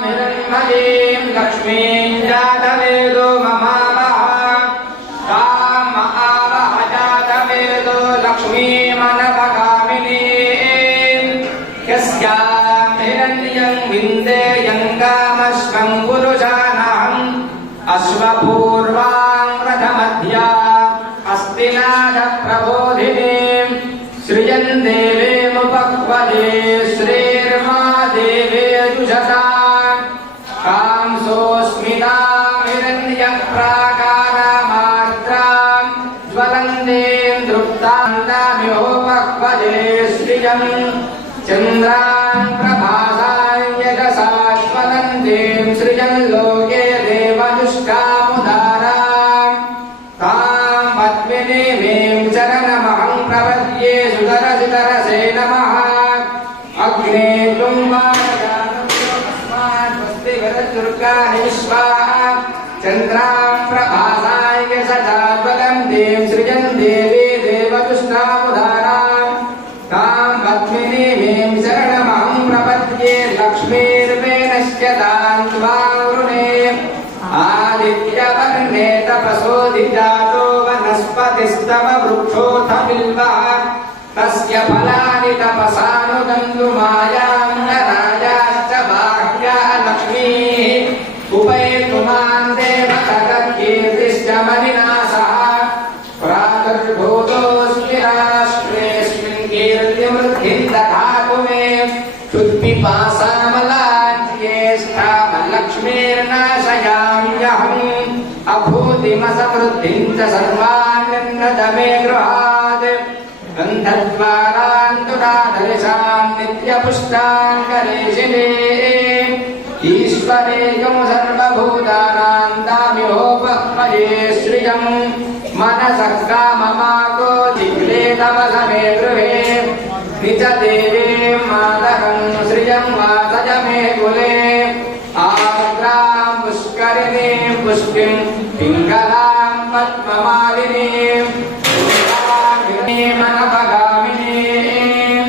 चन्द्रामिरन्मयीं लक्ष्मीं जातवेदो ममावः ताम् आवह जातवेदो लक्ष्मीमनपगामिनीं यस्यां हिरण्यं विन्देयं कामश्वं पुरुषाणाम् अश्वपूर्वां रथमध्या हस्तिनाथप्रबोधिनीं सृजन् देवीमुपक्वदे श्रीर्मा देवेजुषसां कांसोऽस्मितां हिरण्यप्राकारामार्द्रां ज्वलन्तीं दृप्तां तामिहोपक्वदे श्रियं चन्द्रां प्रभासां यशसा ज्वलन्तीं सृजन् लोके देवजुष्टामुदारां तां पद्मिनीं चरणमहं प्रपद्ये सुतरसितरसे नमः अग्ने तुम्बास्माद्वस्ति वरदुर्गाणि स्वाहा चन्द्रां प्रभासां यशसा ज्वलन्तीं सृजन् देवी देवजुष्टामुदारां तां पद्मिनीं शरणमहं प्रपद्ये लक्ष्मीर्वेणस्य तां त्वावृणे आदित्यवर्णे तपसोऽधिजातो वनस्पतिस्तव वृक्षोऽथ बिल्वः तस्य फलानि तपसानुदन्तु मायां नरायाश्च बाह्या लक्ष्मीः उपैतु मां देवतकीर्तिश्च मनिनासः प्रादुर्भूतोऽस्मि राष्ट्रेऽस्मिन् कीर्तिमृद्धिं दधातु मे क्षुद्पिपासामलाज्येष्ठामलक्ष्मीर्नाशयाम्यहम् अभूतिमसमृद्धिं च सर्वान्नद मे गृहात् गन्धद्वारान्तुरादर्शां नित्यपुष्टां करेशिने ईश्वरेयं सर्वभूतानां दाम्योपक्वये श्रियं मनसः काममाको जिग्रे तव समे गृहे निज देवीं मातरं श्रियं वासय मे कुले आर्द्रां पुष्करिणीं पुष्टिं पिङ्गलां पद्ममालिनीं मनपगामिनीं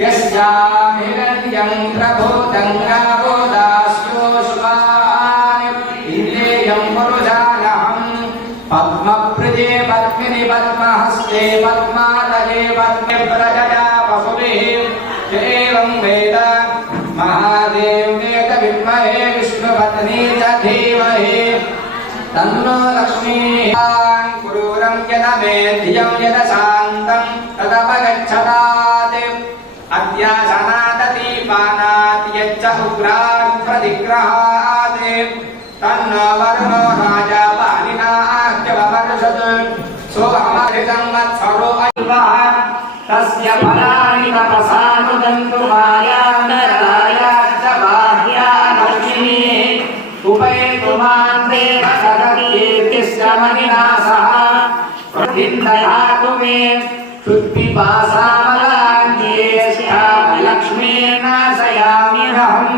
यस्यां हिरण्यं प्रभूतं गावो दास्योऽश्वान् इन्द्रियं पुरुषानहं पद्मप्रिये पद्मिनि पद्महस्ते पद्मादये पद्मप्रजया वसुभिः एवं वेद महादेव वेद विद्महे विष्णुपत्नी च धीमहि तन्नो लक्ष्मीः क्रूरं यदमे धियं यदशान्तं तदपगच्छतात् अद्यासनाददीपानात् यच्च उग्रात् प्रतिग्रहात् तन्नो वरुणो राजा पाणिना आह्यववर्षत् सोऽहमहृतं वत्सरो अल्वः तस्य फलानि तपसानुदन्तु मायां नरायाश्च बाह्या लक्ष्मीः उपैतु मां देवतकीर्तिश्च मनिनासः वृद्धिं ददातु मे क्षुद्पिपासामलाज्येष्ठामलक्ष्मीर्नाशयाम्यहम्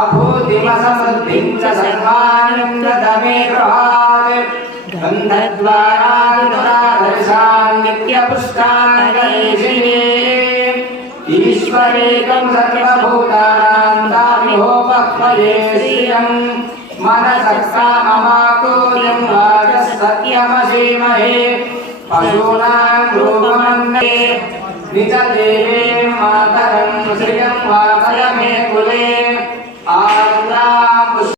अभूतिमसमृद्धिं च सर्वानन्दद मे गृहात् गन्धद्वारान्तुरादर्शां नित्यपुष्टां करेशिने ईश्वरेकं सर्वभूतानां दाम्योपक्वये श्रियं मनसः काममाकोर्यं वाचः सत्यमसीमहे पशूनां रूपमन्ये निज देवीं मातरं श्रियं वासय मे कुले